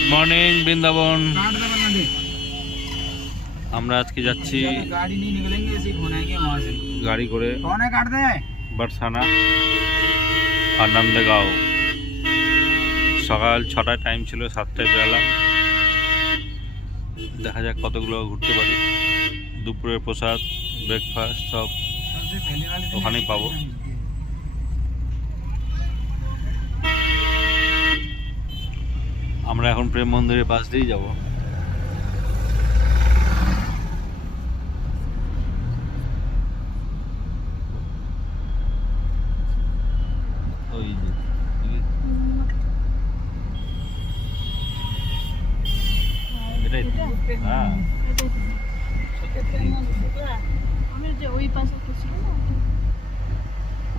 Good morning Vrindavan. আমরা আজকে যাচ্ছি গাড়ি করে বরসানা আনন্দগাঁও। সকাল 6টায় টাইম ছিল, 7টায় বেরোলাম। দেখা যাক কতগুলো ঘুরতে পারি। দুপুরের প্রসাদ, ব্রেকফাস্ট সব ওখানেই পাবো। আমরা এখন প্রেম মন্দিরের পাশ দিয়েই যাব।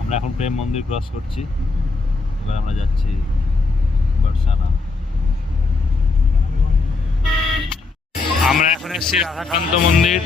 আমরা এখন প্রেম মন্দির ক্রস করছি, এবার আমরা যাচ্ছি বরসানা। আমরা এখন এসেছি রাধাকান্ত মন্দির।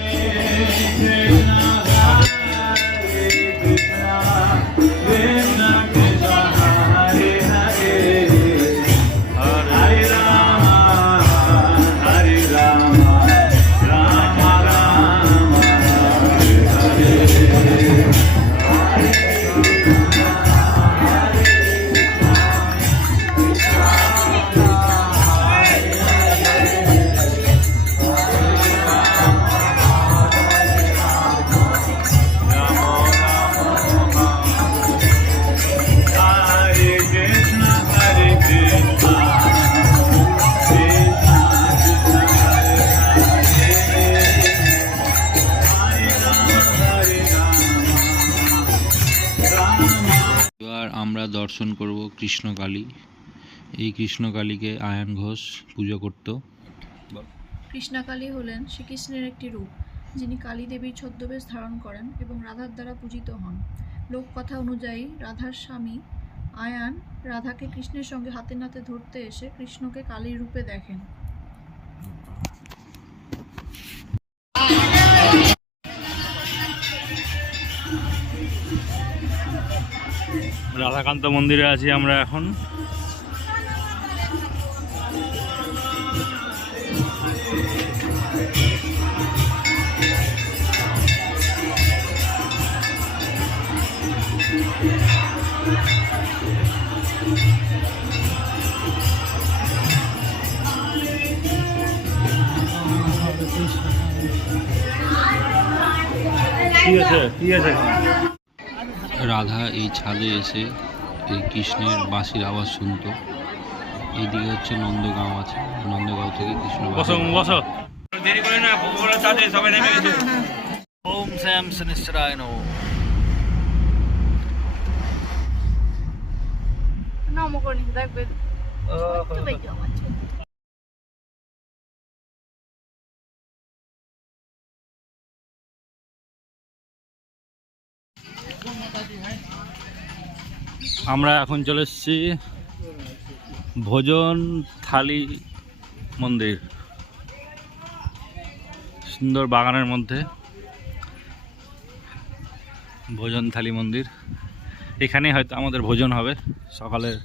আমরা দর্শন করব কৃষ্ণকালী। এই কৃষ্ণকালীকে আয়ন ঘোষ পুজো করত। কৃষ্ণকালী হলেন শ্রীকৃষ্ণের একটি রূপ, যিনি কালী দেবীর ছদ্মবেশ ধারণ করেন এবং রাধার দ্বারা পূজিত হন। লোককথা অনুযায়ী রাধার স্বামী আয়ান রাধাকে কৃষ্ণের সঙ্গে হাতে নাতে ধরতে এসে কৃষ্ণকে কালীর রূপে দেখেন। রাধাকান্ত মন্দিরে আছি আমরা এখন। কি আছে? রাধা এই ছাদে এসে এই কৃষ্ণের বাঁশির আওয়াজ শুনতো। এইদিকে হচ্ছে নন্দগাঁও আছে, নন্দগাঁও থেকে কৃষ্ণ ওম শ্যাম শনিশ্চরায় নমঃ। আমরা এখন চলে এসেছি ভোজন থালি মন্দির। সুন্দর বাগানের মধ্যে ভোজন থালি মন্দির। এখানেই হয়তো আমাদের ভোজন হবে, সকালের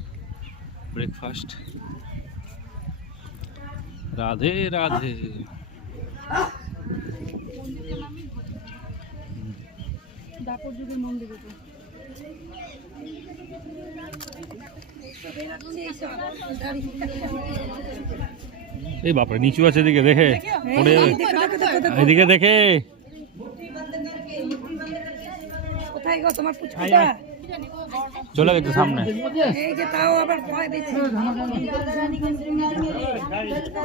ব্রেকফাস্ট। রাধে রাধে। এই বাপরে, নিচু আছে, এদিকে দেখে পড়ে যাবে। এদিকে দেখে চলে গেছে সামনে।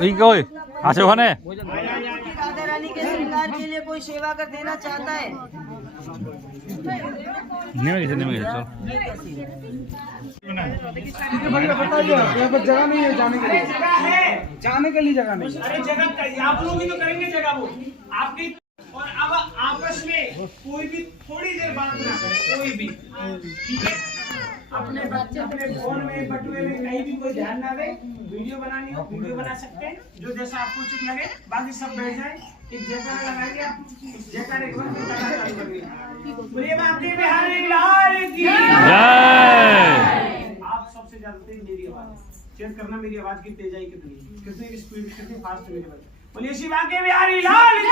ওই কই আছে ওখানে? নেমে গেছে, নেমে গেছে। जगह नहीं है जाने के लिए, जाने के लिए जगह नहीं। अरे जगह आप लोग ही तो करेंगे जगह, वो आपकी। और अब आपस में कोई भी थोड़ी देर बात ना करे, कोई भी, ठीक है? अपने बच्चे अपने फोन में बटुए में कहीं भी कोई ध्यान ना दे। वीडियो बनानी हो वीडियो बना सकते हैं, जो जैसा आपको उचित लगे। बाकी सब बैठ जाए, एक जयकारा लगाएंगे, आप जयकारा एक बार चालू करेंगे। बोलिए बांके बिहारी लाल की जय। आप सबसे ज्यादा तेज मेरी आवाज। चेक करना मेरी आवाज की तेजाई कितनी, कितनी की स्पीड, कितनी फास्ट मेरी आवाज। बोलिए श्री बांके बिहारी लाल की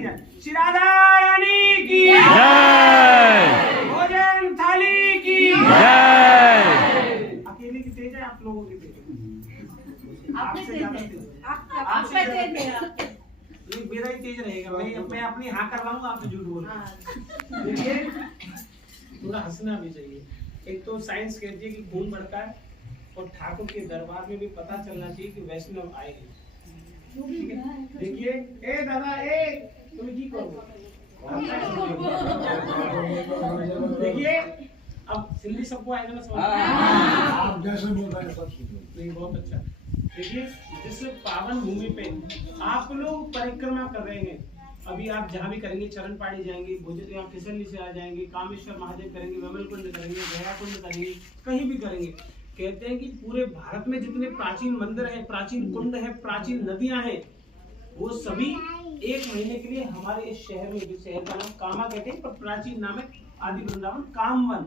जय, श्री राधा रानी की जय, भोजन थाली की जय। अकेले की तेज है, आप लोगों की तेज है, आपसे ज्यादा तेज है, आपसे मेरा ही तेज रहेगा। मैं अपनी हाँ करवाऊंगा, आप झूठ बोलूंगा। देखिए थोड़ा हंसना भी चाहिए। एक तो साइंस कहती है कि खून बढ़ता है, और ठाकुर के दरबार में भी पता चलना चाहिए कि वैष्णव आए हैं। ठीक है, देखिए ए दादा ए तुम की करो, देखिए अब सिंधी सबको आएगा ना समझ, आप जैसे बोल रहे हैं सब नहीं, बहुत अच्छा। देखिए जिस पावन भूमि पे आप लोग परिक्रमा कर रहे हैं, अभी आप जहाँ भी करेंगे, चरण पाड़ी जाएंगे, यहाँ फिसलनी से आ जाएंगे, कामेश्वर महादेव करेंगे, विमल कुंड करेंगे, गया कुंड करेंगे, कहीं भी करेंगे। कहते हैं कि पूरे भारत में जितने प्राचीन मंदिर हैं, प्राचीन कुंड हैं, प्राचीन नदियां हैं, वो सभी एक महीने के लिए हमारे इस शहर में, जो शहर का नाम कामा कहते हैं पर प्राचीन नाम है आदि वृंदावन कामवन,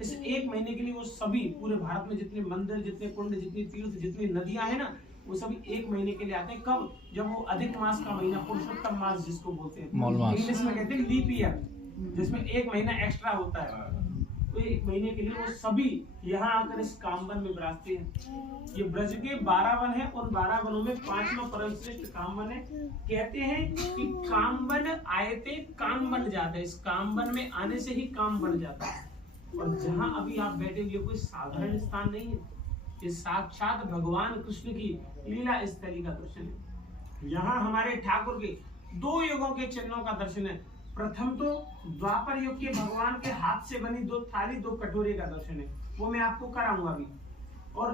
इस एक महीने के लिए वो सभी पूरे भारत में जितने मंदिर, जितने कुंड, जितनी तीर्थ, जितनी नदियां हैं ना, वो सभी एक महीने के लिए आते हैं। कब? जब वो अधिक मास का महीना, पुरुषोत्तम मास जिसको बोलते हैं, इंग्लिश में कहते हैं लीप ईयर, जिसमें एक महीना एक्स्ट्रा होता है, तो एक महीने के लिए वो सभी यहाँ आकर इस कामवन में विराजते हैं। ये ब्रज के 12 वन है, और 12 वनों में 5वां परम श्रेष्ठ कामवन है। कहते हैं कि कामवन आए थे काम बन जाता है, इस कामवन में आने से ही काम बन जाता है। और जहाँ अभी आप बैठे हुए, कोई साधारण स्थान नहीं है, ये साक्षात भगवान कृष्ण की लीला स्थली का दर्शन है। यहाँ हमारे ठाकुर के 2 युगों के चिन्हों का दर्शन है। प्रथम तो द्वापर युग के भगवान के हाथ से बनी 2 थाली 2 कटोरे का दर्शन है, वो मैं आपको कराऊंगा अभी। और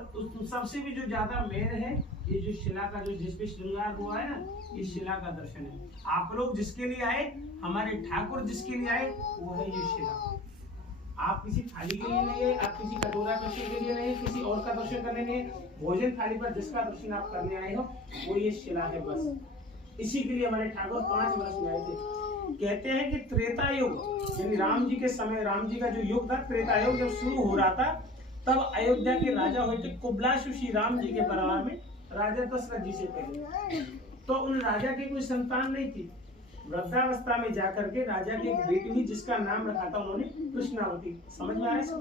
सबसे भी जो ज्यादा मेन है, ये जो शिला का जो जिस पे श्रृंगार हुआ है ना, ये शिला का दर्शन है। आप लोग जिसके लिए आए, हमारे ठाकुर जिसके लिए आए, वो है ये शिला। आप किसी थाली के लिए नहीं है, आप किसी कटोरा दर्शन के लिए नहीं, किसी और का दर्शन करने नहीं है, भोजन थाली पर जिसका दर्शन आप करने आए हो वो ये शिला है बस। इसी के लिए हमारे ठाकुर 5 वर्ष में आए थे। कहते हैं कि त्रेता युग यानी राम जी के समय, राम जी का जो युग था त्रेता युग जब शुरू हो रहा था, तब अयोध्या के राजा हुए थे कुबलाशु श्री राम जी के परिवार में, राजा दशरथ जी से पहले। तो उन राजा की कोई संतान नहीं थी। वृद्धावस्था में जाकर के राजा की एक बेटी हुई, जिसका नाम रखा था उन्होंने कृष्णावती। समझ में आया सब?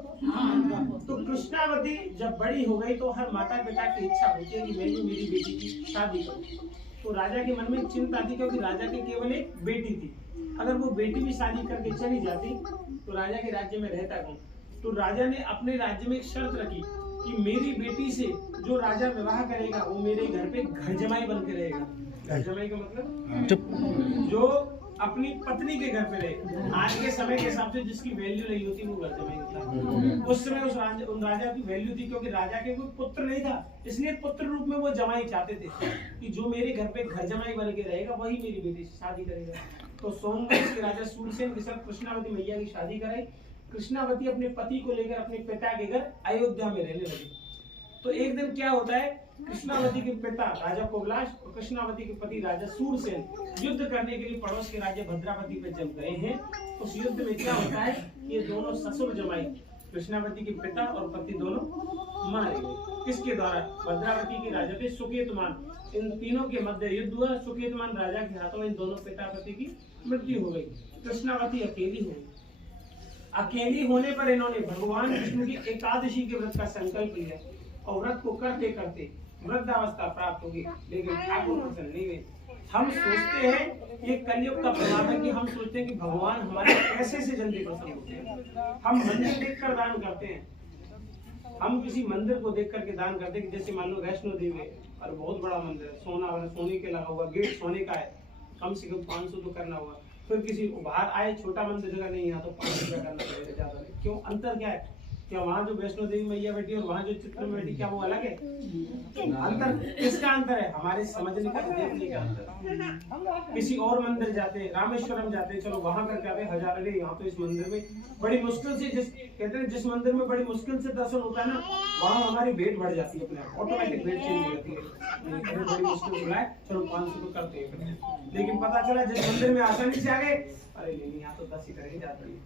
तो कृष्णावती जब बड़ी हो गई, तो हर माता पिता की इच्छा होती है कि मैं भी मेरी बेटी की शादी करूं। तो राजा के मन में चिंता थी, क्योंकि राजा की केवल एक बेटी थी। अगर वो बेटी भी शादी करके चली जाती तो राजा के राज्य में रहता कौन? तो राजा ने अपने राज्य में एक शर्त रखी कि मेरी बेटी से जो राजा विवाह करेगा वो मेरे घर पे घर जमाई बन के रहेगा। घर जमाई का मतलब जो अपनी पत्नी के घर पे रहे। आज के समय के हिसाब से जिसकी वैल्यू नहीं होती वो घर जमाई होता है। उस समय उन राजा की वैल्यू थी, क्योंकि राजा के कोई पुत्र नहीं था, इसलिए पुत्र रूप में वो जमाई चाहते थे कि जो मेरे घर पे घर जमाई बन के रहेगा वही मेरी बेटी से शादी करेगा। तो सोमवंश के राजा सूरसेन के साथ कृष्णावती मैया की शादी कराई। कृष्णावती अपने पति को लेकर अपने पिता के घर अयोध्या में रहने लगी। तो एक दिन क्या होता है, कृष्णावती के पिता राजा कुबलाश और कृष्णावती के पति राजा सूरसेन युद्ध करने के लिए पड़ोस के राज्य भद्रावती पे जब गए हैं। उस युद्ध में क्या होता है, ये दोनों ससुर जमाई कृष्णावती के पिता और पति दोनों मारे गए। किसके द्वारा? भद्रावती के राजा थे सुकेतुमान। इन तीनों के मध्य युद्ध हुआ। सुकेतुमान राजा के हाथों में इन दोनों पिता पति की मृत्यु हो गई। कृष्णावती अकेली हो गई। अकेली होने पर इन्होंने भगवान विष्णु की एकादशी के व्रत का संकल्प लिया, और व्रत को करते करते वृद्धावस्था प्राप्त होगी, लेकिन ठाकुर प्रसन्न नहीं हुए। हम सोचते हैं, ये कलयुग का प्रभाव है कि हम सोचते हैं कि भगवान हमारे पैसे से जल्दी प्रसन्न होते हैं। हम मंदिर देखकर दान करते हैं, हम किसी मंदिर को देख करके दान करते हैं। जैसे मान लो वैष्णो देवी है और बहुत बड़ा मंदिर है, सोना वाला, सोने के लगा हुआ, गेट सोने का है, कम से कम 500 तो करना होगा। फिर किसी बाहर आए, छोटा मंदिर जगह नहीं, यहाँ तो 500 रुपया करना पड़ेगा, ज्यादा नहीं। क्यों? अंतर क्या है? क्या वहाँ जो वैष्णो देवी मैया बैठी और वहाँ जो चित्र में बैठी, क्या वो अलग है? अंतर किसका अंतर है? हमारे समझने का, देखने का अंतर। किसी और मंदिर जाते हैं, रामेश्वरम जाते हैं, चलो वहां करके आते हैं, हजार ले। यहाँ तो इस मंदिर में बड़ी मुश्किल से, कहते हैं जिस मंदिर में बड़ी मुश्किल से दर्शन होता है ना, वहाँ हमारी भेंट बढ़ जाती है, अपने ऑटोमेटिक भेंट चेंज हो जाती है। बड़ी मुश्किल बुलाए, चलो 500 तो करते हैं। लेकिन पता चला जिस मंदिर में आसानी से आ गए, अरे नहीं, यहाँ तो 10 ही करेंगे, ज्यादा नहीं।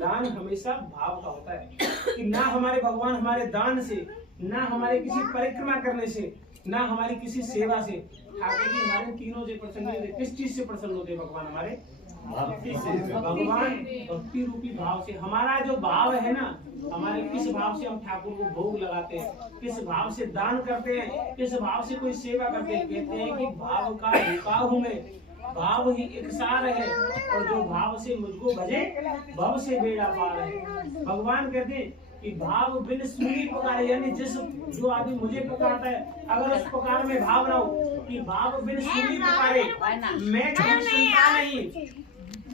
दान हमेशा भाव का होता है कि ना हमारे भगवान हमारे दान से, ना हमारे किसी परिक्रमा करने से, ना हमारी किसी सेवा से, ठाकुर जी हमारे तीनों से प्रसन्न होते। किस चीज से प्रसन्न होते भगवान हमारे? भगवान भक्ति रूपी भाव से। हमारा जो भाव है ना, हमारे किस भाव से हम ठाकुर को भोग लगाते हैं, किस भाव से दान करते हैं, किस भाव से कोई सेवा करते हैं। कहते हैं कि भाव का भूखा हूँ मैं, भाव ही एक सार है, और जो भाव से मुझको भजे भव से बेड़ा पार है। भगवान कहते हैं कि भाव बिन सुनी पुकारे, यानी जिस जो आदमी मुझे पुकारता है, अगर उस पुकार में भाव ना हो कि भाव बिन सुनी पुकारे मैं कभी सुनता नहीं,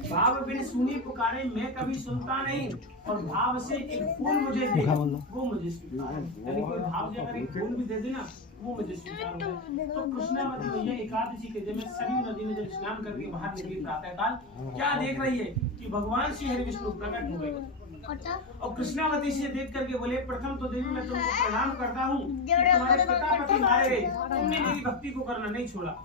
भाव बिन सुनी पुकारे मैं कभी सुनता नहीं, और भाव से एक फूल मुझे दे वो मुझे स्वीकार है। यानी कोई भाव से अगर एक फूल भी दे देना वो मुझे स्वीकार है। तो कृष्णावती मैया एकादशी के जब सरयू नदी में जब स्नान करके बाहर निकली प्रातः काल, क्या देख रही है कि भगवान श्री हरि विष्णु प्रकट हो गए, और कृष्णावती से देख करके बोले, प्रथम तो देवी मैं तुमको प्रणाम करता हूँ, तुम्हारे पिता पति मारे गए, तुमने मेरी भक्ति को करना नहीं छोड़ा।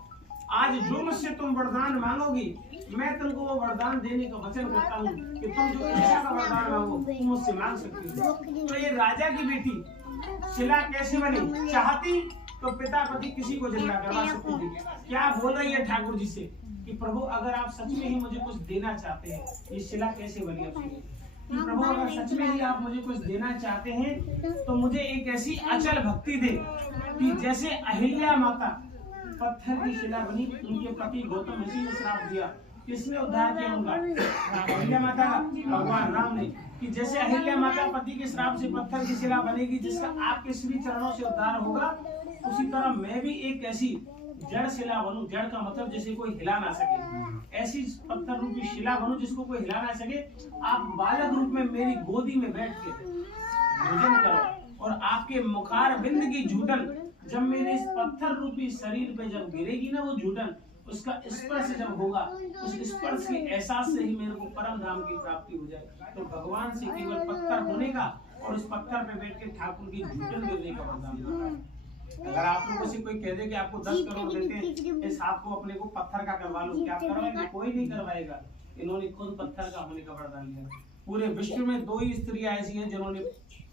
आज जो मुझसे तुम वरदान मांगोगी, मैं तुमको वो वरदान देने का वचन करता हूँ कि तुम जो इच्छा का वरदान मांगो तुम मुझसे मांग सकती हो। तो ये राजा की बेटी शिला कैसे बनी? चाहती तो पिता पति किसी को जिंदा करवा सकती थी। क्या बोल रही है ठाकुर जी से कि प्रभु अगर आप सच में ही मुझे कुछ देना चाहते हैं, ये शिला कैसे बनी आपसे? कि प्रभु अगर सच में ही आप मुझे कुछ देना चाहते हैं तो मुझे एक ऐसी अचल भक्ति दे कि जैसे अहिल्या माता पत्थर की शिला बनी, उनके पति गौतम ऋषि ने श्राप दिया, किसने उद्धार किया उनका? अहिल्या माता का, भगवान राम ने। कि जैसे अहिल्या माता पति के श्राप से पत्थर की शिला बनेगी, जिसका आपके श्री चरणों से उद्धार होगा, उसी तरह मैं भी एक ऐसी जड़ शिला बनूं। जड़ का मतलब जैसे कोई हिला ना सके, ऐसी पत्थर रूपी शिला बनूं जिसको कोई हिला ना सके। आप बालक रूप में मेरी गोदी में बैठ के भोजन करो, और आपके मुखार बिंद की झूठन जब मेरे इस पत्थर रूपी शरीर पे जब गिरेगी ना, वो झूठन उसका स्पर्श जब होगा, उस स्पर्श के एहसास से ही मेरे को परम धाम की प्राप्ति हो जाए। तो भगवान से केवल पत्थर होने का और उस पत्थर पे बैठ के ठाकुर की झूठन गिरने का वरदान मिला है। अगर आप लोगों से कोई कह दे कि आपको 10 करोड़ देते हैं, इस हाथ को अपने को पत्थर का करवा लो, क्या करवाएंगे? कोई नहीं करवाएगा। इन्होंने खुद पत्थर का होने का वरदान लिया। पूरे विश्व में 2 ही स्त्रियां ऐसी हैं जिन्होंने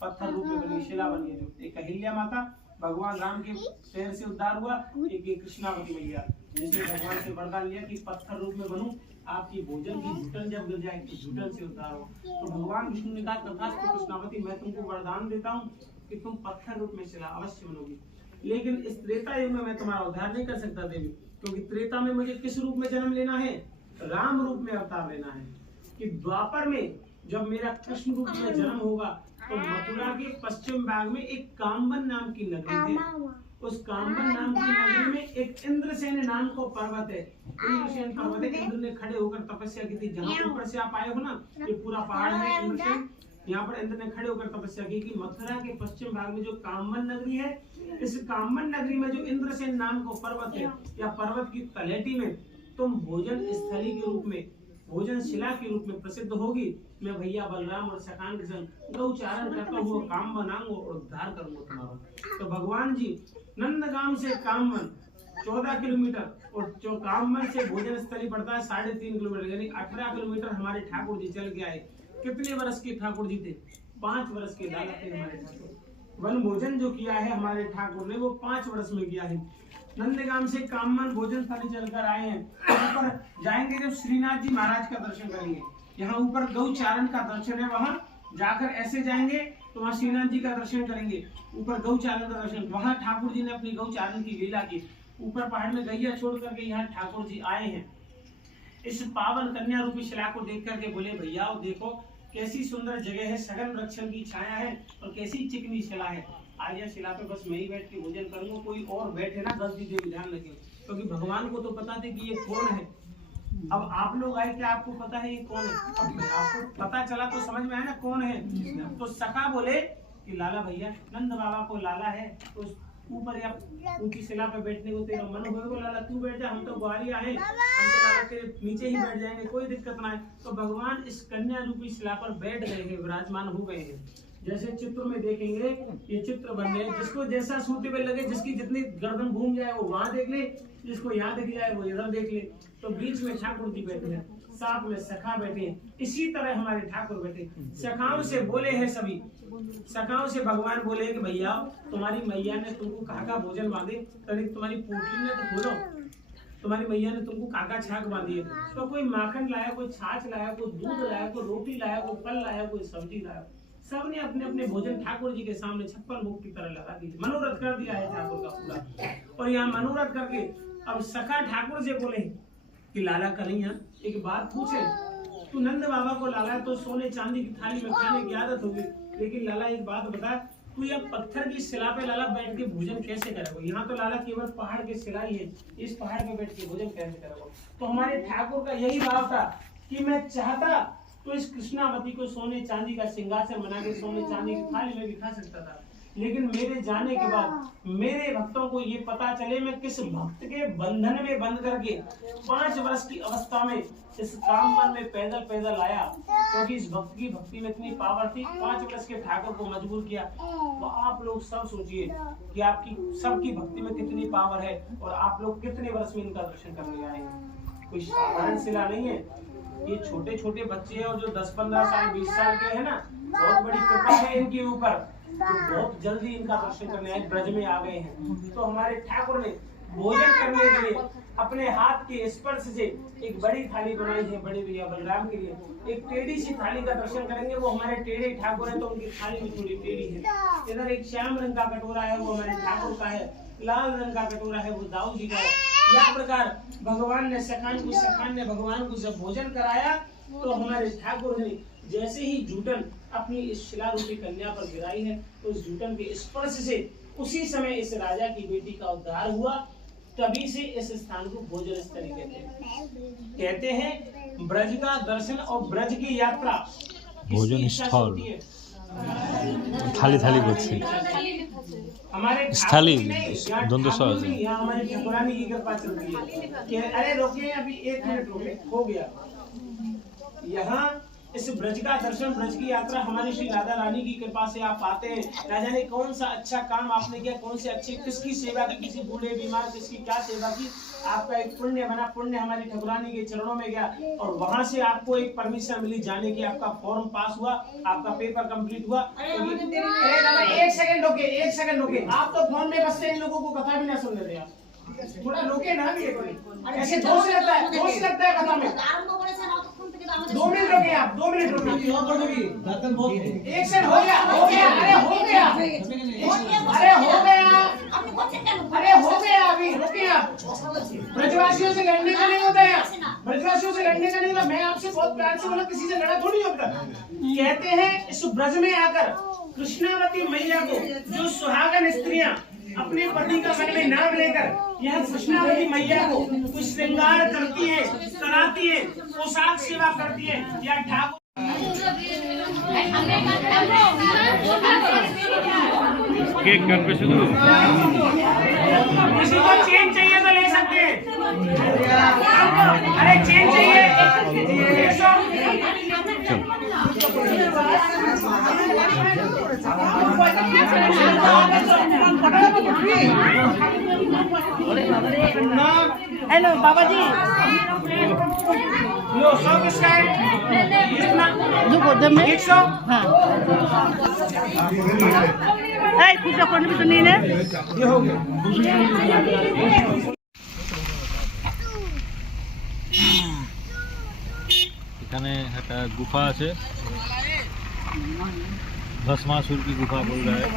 पत्थर रूप में बनी शिला बनी है, जो एक अहिल्या माता भगवान राम के पैर से उद्धार हुआ, एक कृष्णावती मैया जिसने भगवान से वरदान लिया कि पत्थर रूप में बनूं, आपकी भोजन की झूठन जब गिर जाए तो झूठन से उद्धार हो। तो भगवान विष्णु ने कहा, तथास्तु कृष्णावती, मैं तुमको वरदान देता हूँ कि तुम पत्थर रूप में शिला अवश्य बनोगी। लेकिन इस त्रेता युग में मैं तुम्हारा उद्धार नहीं कर सकता देवी, क्योंकि त्रेता में मुझे किस रूप में जन्म लेना है? राम रूप में अवतार लेना है। कि द्वापर में जब मेरा कृष्ण रूप में जन्म होगा तो मथुरा के पश्चिम भाग में एक काम्बन नाम की नगरी थी। उस काम्बन नाम की नगरी में एक इंद्रसेन नाम को पर्वत है। इंद्रसेन पर्वत है, इंद्र ने खड़े होकर तपस्या की थी। जहाँ ऊपर से आप आए हो ना, ये पूरा पहाड़ है इंद्रसेन, यहाँ पर इंद्र ने खड़े होकर तपस्या की कि मथुरा के पश्चिम भाग में जो काम्बन नगरी है, इस काम्बन नगरी में जो इंद्रसेन नाम को पर्वत है, या पर्वत की तलहटी में तुम भोजन स्थली के रूप में, भोजन शिला के रूप में प्रसिद्ध होगी। मैं भैया बलराम और सखान के संग गौचारण करता हुआ काम बनाऊंगा और उद्धार करूंगा तुम्हारा। तो भगवान जी नंदगाम से कामवन 14 किलोमीटर, और जो कामवन से भोजन स्थली पड़ता है 3.5 किलोमीटर, यानी 18 किलोमीटर हमारे ठाकुर जी चल के आए। कितने वर्ष के ठाकुर जी थे? 5 वर्ष के लाला थे हमारे ठाकुर। वन भोजन जो किया है हमारे ठाकुर ने, वो 5 वर्ष में किया है। नंदगाम से कामवन भोजन स्थली चलकर आए हैं। ऊपर जाएंगे जब श्रीनाथ जी महाराज का दर्शन करेंगे। यहाँ ऊपर गौचारण का दर्शन है, वहाँ जाकर ऐसे जाएंगे तो वहाँ श्रीनाथ जी का दर्शन करेंगे। ऊपर गौचारण का दर्शन, वहाँ ठाकुर जी ने अपनी गौचारण की लीला की। ऊपर पहाड़ में गैया छोड़ करके यहाँ ठाकुर जी आए हैं। इस पावन कन्या रूपी शिला को देख करके बोले, भैया देखो कैसी सुंदर जगह है, सघन वृक्षों की छाया है और कैसी चिकनी शिला है। आज यह शिला पे बस मैं ही बैठ के भोजन करूंगा, कोई और बैठे ना, 10 दीजिए, ध्यान रखें, क्योंकि भगवान को तो पता थे कि ये कौन है। अब आप लोग आए, क्या आपको पता है ये कौन है? अब आपको पता चला तो समझ में आया ना कौन है। तो सखा बोले कि लाला भैया, नंद बाबा को लाला है तो ऊपर या ऊंची शिला पे बैठने को तेरा मन हो, लाला तू बैठ जा, हम तो ग्वालिया हैं, हम तो लाला तेरे नीचे ही बैठ जाएंगे, कोई दिक्कत ना है। तो भगवान इस कन्या रूपी शिला पर बैठ गए हैं, विराजमान हो गए हैं। जैसे चित्र में देखेंगे ये चित्र बन रहे, जिसको जैसा सूटेबल लगे, जिसकी जितनी गर्दन घूम जाए वो वहां देख ले, जिसको यहाँ दिख जाए वो इधर देख ले। तो बीच में ठाकुर जी बैठे हैं, साथ में सखा बैठे हैं। इसी तरह हमारे ठाकुर बैठे, सखाओं से बोले हैं सभी, सखाओं से भगवान बोले कि भैया तुम्हारी मैया ने तुमको काका भोजन बांधे, तनिक तुम्हारी पोटली ने तो बोलो, तुम्हारी मैया ने तुमको काका छाक बांधी है। तो कोई माखन लाया, कोई छाछ लाया, कोई दूध लाया, कोई रोटी लाया, कोई फल लाया, कोई सब्जी लाया। सबने अपने अपने भोजन ठाकुर जी के सामने 56 भोग की तरह लगा दिए, मनोरथ कर दिया है ठाकुर का पूरा। और यहाँ मनोरथ करके अब सखा ठाकुर से बोले कि लाला कन्हैया एक बात पूछे, तू नंद बाबा को लाला तो सोने चांदी की थाली में खाने की आदत होगी, लेकिन लाला एक बात बता, तू यह पत्थर की शिला पे लाला बैठ के भोजन कैसे करेगा? यहाँ तो लाला केवल पहाड़ की शिला ही है, इस पहाड़ पे बैठ के भोजन कैसे करेगा? तो हमारे ठाकुर का यही भाव था कि मैं चाहता तो इस कृष्णावती को सोने चांदी का सिंहासन बना के सोने चांदी की थाली में भी खा सकता था, लेकिन मेरे जाने के बाद मेरे भक्तों को ये पता चले मैं किस भक्त के बंधन में बंध करके 5 वर्ष की अवस्था में इस काम मन में पैदल पैदल आया, क्योंकि इस भक्त की भक्ति में इतनी पावर थी। 5 वर्ष के ठाकुर को मजबूर किया। तो आप लोग सब सोचिए कि आपकी सबकी भक्ति में कितनी पावर है और आप लोग कितने वर्ष में इनका दर्शन करने आए हैं। कोई साधारण शिला नहीं है, ये छोटे छोटे बच्चे हैं और जो 10-15 साल 20 साल के हैं ना, बहुत बड़ी कृपा है इनके ऊपर, तो बहुत जल्दी इनका दर्शन करने आए, ब्रज में आ गए हैं। तो हमारे ठाकुर ने भोजन करने के लिए अपने हाथ के स्पर्श से एक बड़ी थाली बनाई है बड़े भैया बलराम के लिए। एक टेढ़ी सी थाली का दर्शन करेंगे, वो हमारे टेढ़े ठाकुर है तो उनकी थाली भी थोड़ी टेढ़ी है। इधर एक श्याम रंग का कटोरा है, वो हमारे ठाकुर का है। लाल रंग का कटोरा है, वो दाऊ जी का है। यह प्रकार भगवान ने सखान ने भगवान को जब भोजन कराया तो हमारे ठाकुर ने जैसे ही जूटन अपनी इस शिला रूपी कन्या पर गिराई है, तो उस जूटन के स्पर्श से उसी समय इस राजा की बेटी का उद्धार हुआ। तभी से इस स्थान को भोजन स्थली कहते हैं। ब्रज का दर्शन और ब्रज की यात्रा भोजन स्थल थाली थाली बोलते हमारे स्थली द्वंद्व ठाकुर जी यहाँ हमारी ठाकुरानी की कृपा चल रही है कि अरे रोकिए अभी 1 मिनट रोके, हो गया। यहाँ इस ब्रज का दर्शन, ब्रज की यात्रा हमारी श्री राधा रानी की कृपा से आप पाते हैं। ना जाने कौन सा अच्छा काम आपने किया, कौन से अच्छे, किसकी सेवा की, किसी बूढ़े बीमार किसकी क्या सेवा की, आपका एक पुण्य बना, पुण्य हमारी ठाकुरानी के चरणों में गया और वहां से आपको एक परमिशन मिली जाने की, आपका फॉर्म पास हुआ, आपका पेपर कंप्लीट हुआ। अरे दादा 1 सेकंड रोके, 1 सेकंड रोके, आप तो फोन में बस से इन लोगों को कथा भी ना सुनने दे, थोड़ा रोके ना भी। ऐसे दोष लगता है कथा में। 2 मिनट रोके आप, 2 मिनट रोके। 1 सेकंड हो गया, अरे हो गया, अभी रोके आप। ब्रजवासियों से लड़ने का नहीं होता है, ब्रजवासियों से लड़ने का नहीं होता। मैं आपसे बहुत प्यार से बोला, किसी से लड़ा थोड़ी होता। कहते हैं इस ब्रज में आकर कृष्णावती मैया को जो सुहागन स्त्रियां अपने पति का मन में नाम लेकर यह कृष्णावती मैया को कुछ श्रृंगार करती है, कराती है, पोशाक सेवा करती है, या ठाकुर केक कट पे शुरू। किसी को चेन चाहिए तो ले सकते हैं। अरे चेन चाहिए हेलो बाबा जी, लो 100 किसका है? कितना? 100। हाँ पूजा करने भी तो नहीं है। ये हो गया। এখানে একটা গুফা আছে, भस्मासुर की गुफा बोल रहा है।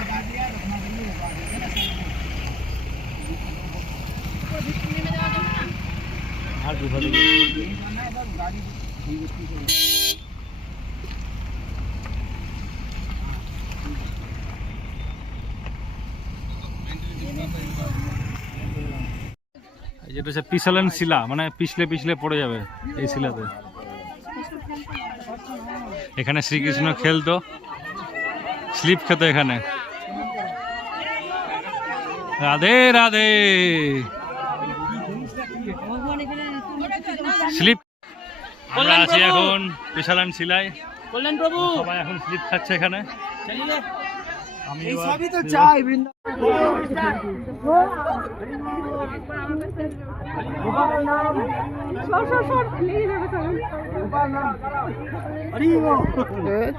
हाँ गुफा যেটা হচ্ছে পিছলেন শিলা, মানে পিছলে পিছলে পড়ে যাবে এই শিলাতে। এখানে শ্রীকৃষ্ণ খেলতো, স্লিপ খেতো এখানে। রাধে রাধে। স্লিপ আমরা আছি এখন পিছলেন শিলায়, সবাই এখন স্লিপ খাচ্ছে এখানে। এই সবই তো চাই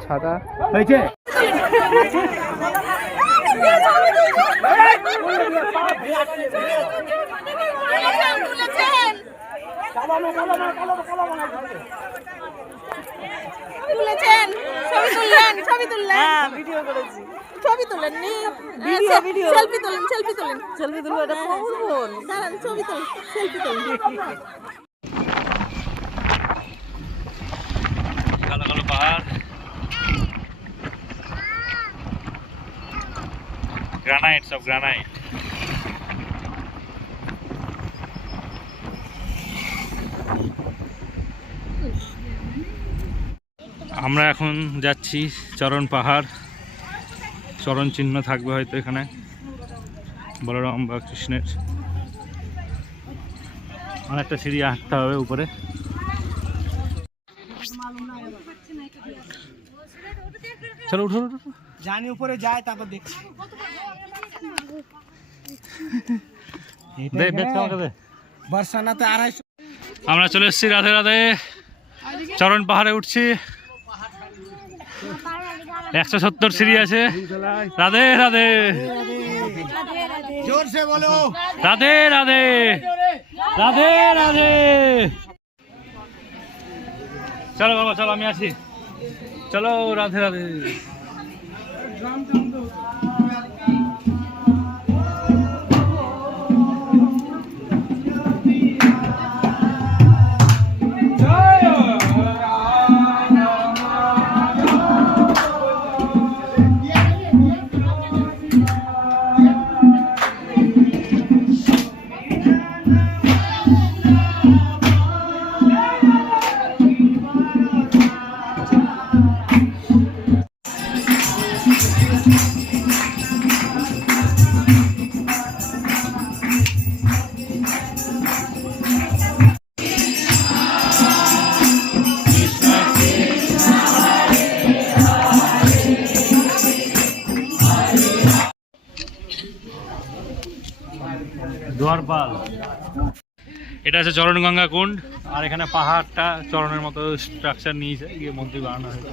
ছাতা হয়েছে তুলেছেন, ছবি তুললেন, ছবি তুললেন, ভিডিও করেছি, ছবি তুলেন নি, ভিডিও সেলফি তুলেন, সেলফি তুলেন, সেলফি তুলবো, এটা প্রমোশন, দাঁড়ান, ছবি তুলেন, সেলফি তুলেন। কালো কালো পাহাড়, গ্রানাইট, সব গ্রানাইট। আমরা এখন যাচ্ছি চরণ পাহাড়। চরণ চিহ্ন থাকবে হয়তো এখানে বলরাম বা কৃষ্ণের। অনেকটা সিঁড়ি হাঁটতে হবে উপরে। চলো উঠো উঠো জানি উপরে যায় তারপর দেখছি বর্ষানাতে 250। আমরা চলে এসেছি রাধে রাধে, চরণ পাহাড়ে উঠছি। 170 সিঁড়ি আছে। রাধে রাধে, জোর সে বলো রাধে রাধে, রাধে রাধে। চলো বাবা চলো, আমি আছি, চলো রাধে রাধে। দ্বারপাল, এটা আছে চরণ গঙ্গা কুণ্ড। আর এখানে পাহাড়টা চরণের মতো স্ট্রাকচার নিয়েছে, গিয়ে মন্দির বানানো হয়েছে।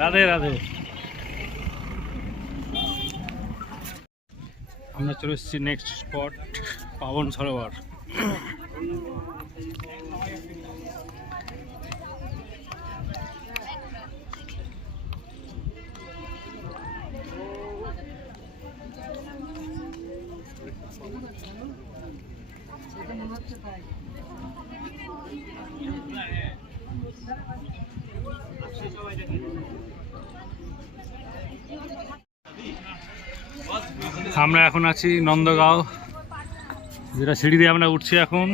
রাধে রাধে। আমরা চলে এসেছি নেক্সট স্পট, পাবন সরোবর। আমরা এখন আছি নন্দগাঁও, যেটা সিঁড়ি দিয়ে আমরা উঠছি এখন।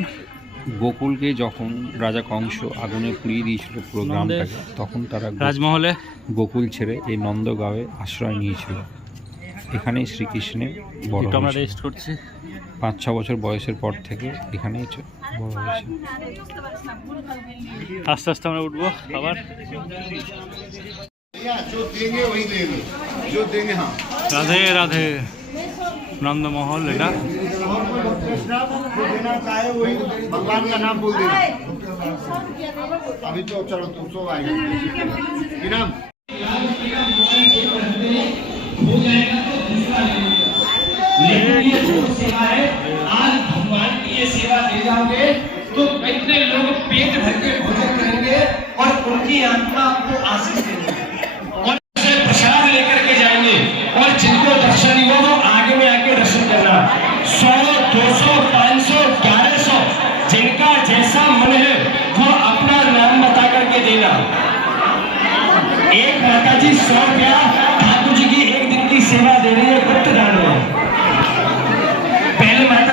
গোকুলকে যখন রাজা কংস আগুনে পুড়িয়ে দিয়েছিল পুরো গ্রামটাকে, তখন তারা রাজমহলে গোকুল ছেড়ে এই নন্দগাঁওয়ে আশ্রয় নিয়েছিল। এখানেই শ্রীকৃষ্ণের বড় আমরা হয়েছে। রেস্ট করছি। 5-6 বছর বয়সের পর থেকে এখানেই বড় হয়েছে। আস্তে আস্তে আমরা উঠবো আবার। রাধে রাধে। নন্দমহল এটা। भगवान का नाम बोल देना। अभी तो चलो तुम सो आएगा। नाम आज भगवान की ये सेवा दे जाओगे तो कितने लोग पेट भर के भोजन करेंगे और उनकी आत्मा आपको आशीष देंगे और प्रसाद लेकर के जाएंगे। और जिनको दर्शन हुआ वो आगे में आके दर्शन करना। 100, 200, 500, 1100 जिनका जैसा मन है वो अपना नाम बता करके देना। एक माता जी 100 रुपया ठाकुर जी की एक दिन की सेवा दे रही है, गुप्त दान में। पहले माता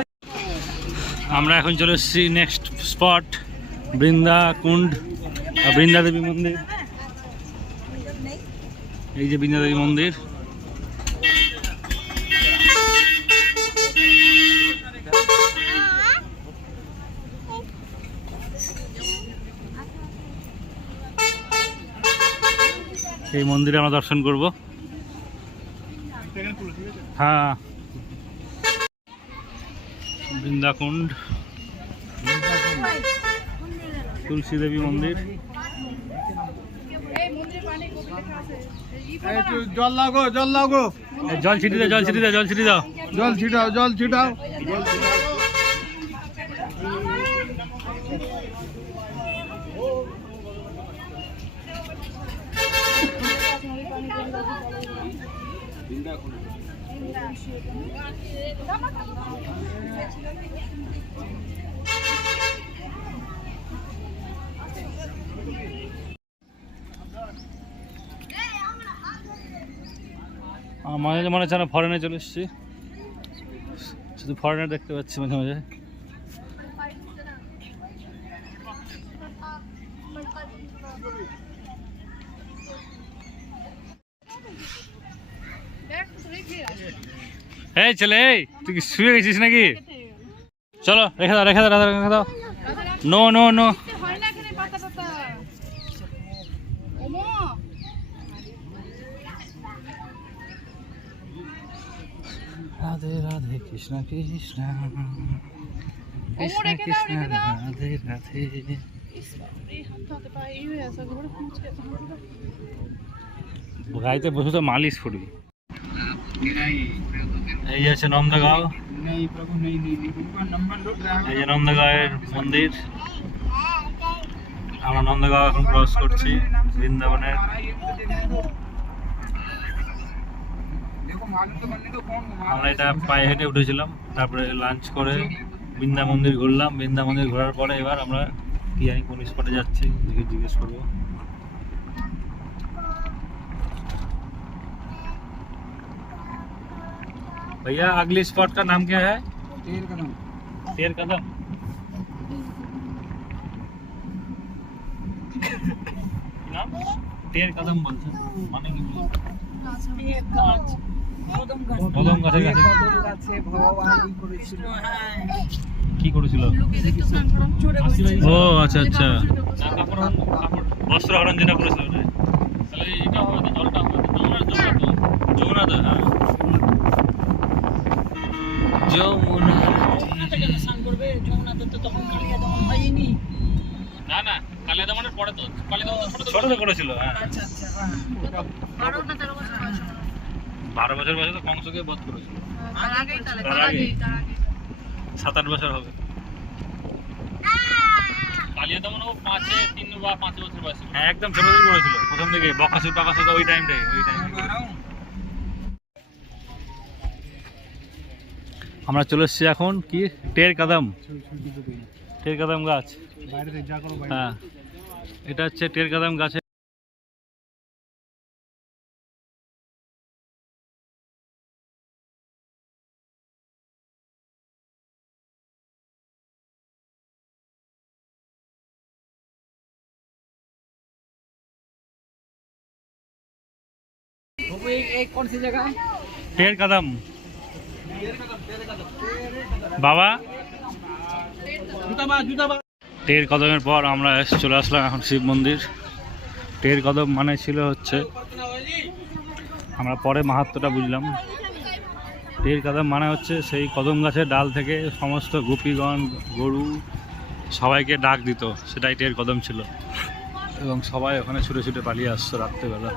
আমরা এখন চলে এসেছি নেক্সট স্পট, বৃন্দা কুণ্ড, বৃন্দা দেবী মন্দির। এই যে বৃন্দা দেবী মন্দির। এই মন্দিরে আমরা দর্শন করব। হ্যাঁ, বৃন্দাকুণ্ড, তুলসী দেবী মন্দির। জল লাগো, জল লাগো, জল ছিটি দাও, জল ছিটি দাও, জল ছিটি দাও, জল ছিটাও, জল ছিটাও। মাঝে মনে হচ্ছে আমরা ফরেনে চলে এসেছি, শুধু ফরেনার দেখতে পাচ্ছি মাঝে মাঝে। এই ছেলে, এই তুই কি শুয়ে গেছিস নাকি? চলো রেখে দাও, রেখে দাও, রেখে দাও। No no no, Radhe Radhe Krishna Krishna Krishna Krishna Radhe Radhe. গাড়িতে বসে তো মালিশ করবি। এই আছে নন্দগাঁও, এই যে নন্দগাঁওয়ের মন্দির। আমরা নন্দগাঁও এখন ক্রস করছি বৃন্দাবনের। আমরা এটা পায়ে হেঁটে উঠেছিলাম, তারপরে লাঞ্চ করে বৃন্দা মন্দির ঘুরলাম। বৃন্দা মন্দির ঘোরার পরে এবার আমরা কি জানি কোন স্পটে যাচ্ছি, জিজ্ঞেস করবো। भैया अगली स्पॉट का नाम क्या है? तेर कदम। नाम तेर कदम বলছে, মানে কি? কদম গাছের কাছে কি করেছিল? ও আচ্ছা আচ্ছা, বস্ত্র হরণ যেটা করেছিল। তাহলে এটা হবে, জলটা হবে যমুনা দা। হ্যাঁ, যমুনা স্নান করবে। যমুনা তো তখন কালিয়া দমন হয়নি। না না, কালিয়া দমনের পরে তো, কালিয়া দমন ছোট তো করেছিল। হ্যাঁ আচ্ছা আচ্ছা, 12 বছর বয়সে তো কংসকে বধ করেছিল। তার আগে 7-8 বছর হবে। কালিয়া দমন ও 3 বা 5 বছর বয়সে। হ্যাঁ, একদম ছোট থেকে করেছিল প্রথম থেকে, বকাসুর টাকাসুর ওই টাইমটাই। আমরা চলে এসেছি এখন কি টের কদম, টের কদম গাছ। হ্যাঁ, এটা হচ্ছে টের কদম গাছে। कौन सी जगह? टेर कदम বাবা। টের কদমের পর আমরা চলে আসলাম এখন শিব মন্দির। টের কদম মানে ছিল হচ্ছে, আমরা পরে মাহাত্ম্যটা বুঝলাম। টের কদম মানে হচ্ছে সেই কদম গাছের ডাল থেকে সমস্ত গোপীগণ, গরু সবাইকে ডাক দিত, সেটাই টের কদম ছিল। এবং সবাই ওখানে ছুটে ছুটে পালিয়ে আসতো রাত্রেবেলা।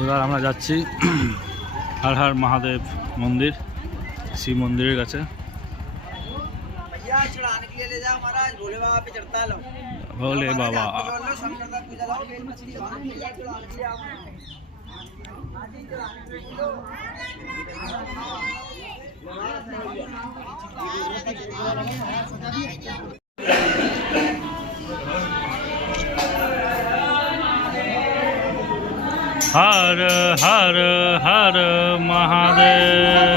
এবার আমরা যাচ্ছি হর হর মহাদেব মন্দির, শিব মন্দিরের কাছে। ভোলে বাবা। हर हर हर महादेव।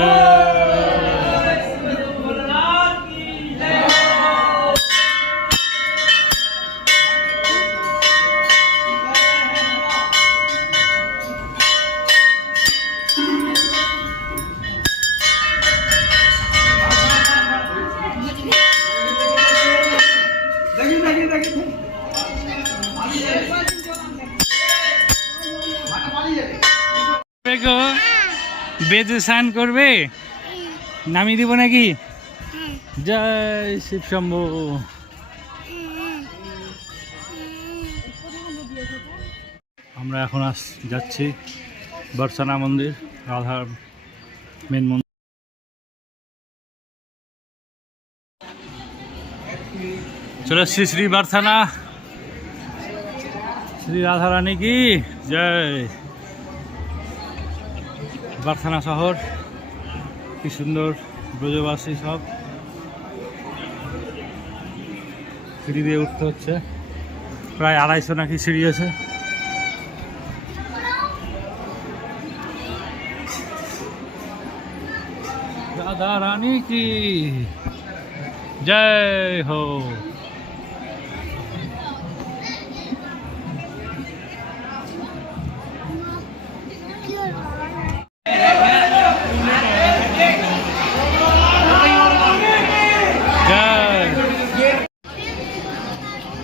গো বেজে স্নান করবে, নামিয়ে দিব নাকি? জয় শিব শম্ভু। আমরা এখন যাচ্ছি বর্ষানা মন্দির, রাধার মেন মন্দির। চলে এসছি শ্রী বর্ষানা, শ্রী রাধা রানী কি জয়। বর্ষানা শহর কি সুন্দর, ব্রজবাসী সব সিঁড়ি দিয়ে উঠতে হচ্ছে, প্রায় 250 নাকি সিঁড়ি আছে। রাধা রানী কি জয় হো।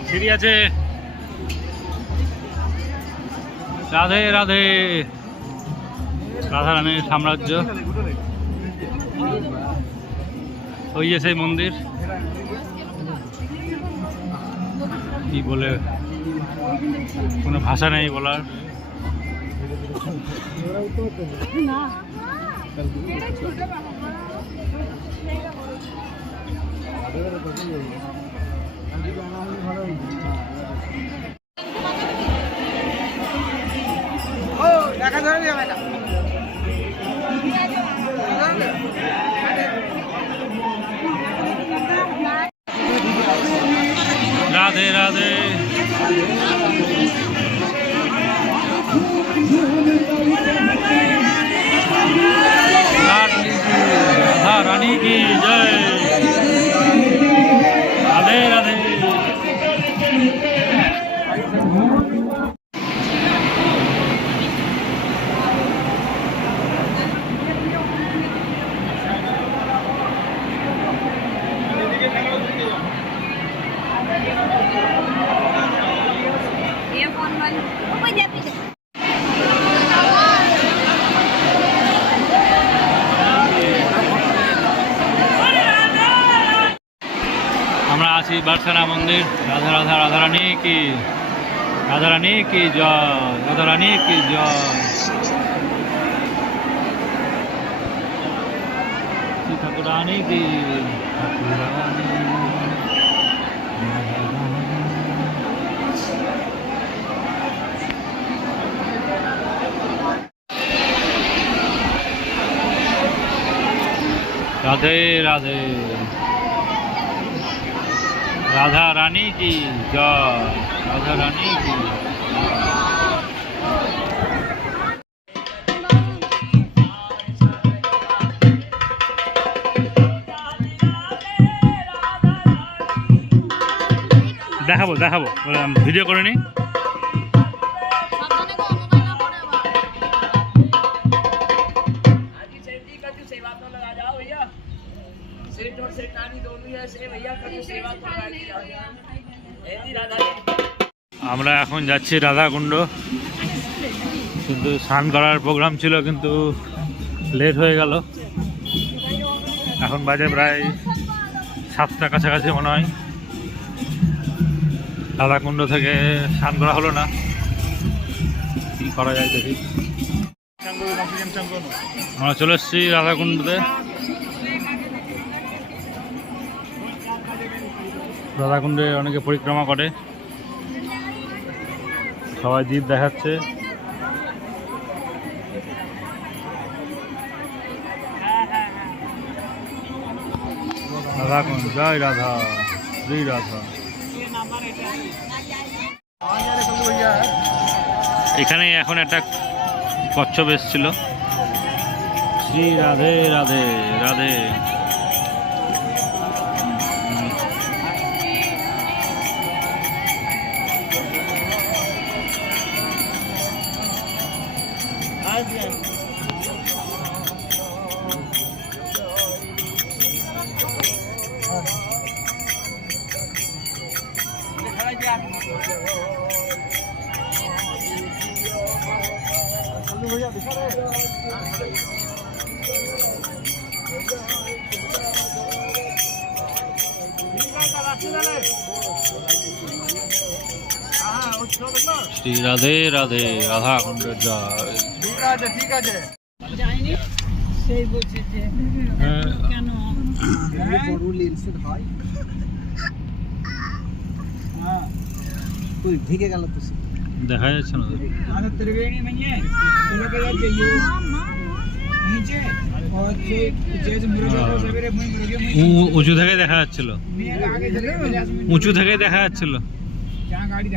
সিঁড়ি আছে। রাধে রাধে, রাধা রানীর সাম্রাজ্য। ওই যে সেই মন্দির, কি বলে কোনো ভাষা নেই বলার। রাধে রাধে, রাধা রানী কি জয়। রাধে রাধে। আমরা আছি বর্ষানা মন্দির। রাধা রাধা, রাধা রানী কি, রাধা রানী কি জয়, রাধা রানী কি জয়। ঠাকুর রানী কি, ঠাকুর রানী। রাধে রাধে, রাধা রানী কি জয়, রাধা রানী কি। দেখাবো দেখাবো, ভিডিও করে নি। আমরা এখন যাচ্ছি রাধাকুণ্ড, কিন্তু স্নান করার প্রোগ্রাম ছিল কিন্তু লেট হয়ে গেল। এখন বাজে প্রায় 7টার কাছাকাছি মনে হয়। রাধাকুণ্ড থেকে স্নান করা হলো না, কি করা যায় দেখি। আমরা চলে এসেছি রাধাকুণ্ডতে। রাধাকুণ্ডে অনেকে পরিক্রমা করে, সবাই দ্বীপ দেখাচ্ছে। রাধাকুণ্ড জয় রাধা, শ্রী রাধা। এখানে এখন একটা কচ্ছপ এসেছিল। শ্রী রাধে রাধে রাধে। শ্রী রাধে রাধে, রাধা কুণ্ডের জয়। ঠিক আছে দেখা যাচ্ছে না त्रिवेणी नहीं है तो लोग चाहिए नीचे और जो सवेरे উঁচু থেকে দেখা যাচ্ছিল, आगे चले উঁচু থেকে দেখা যাচ্ছিল। जहाँ गाड़ी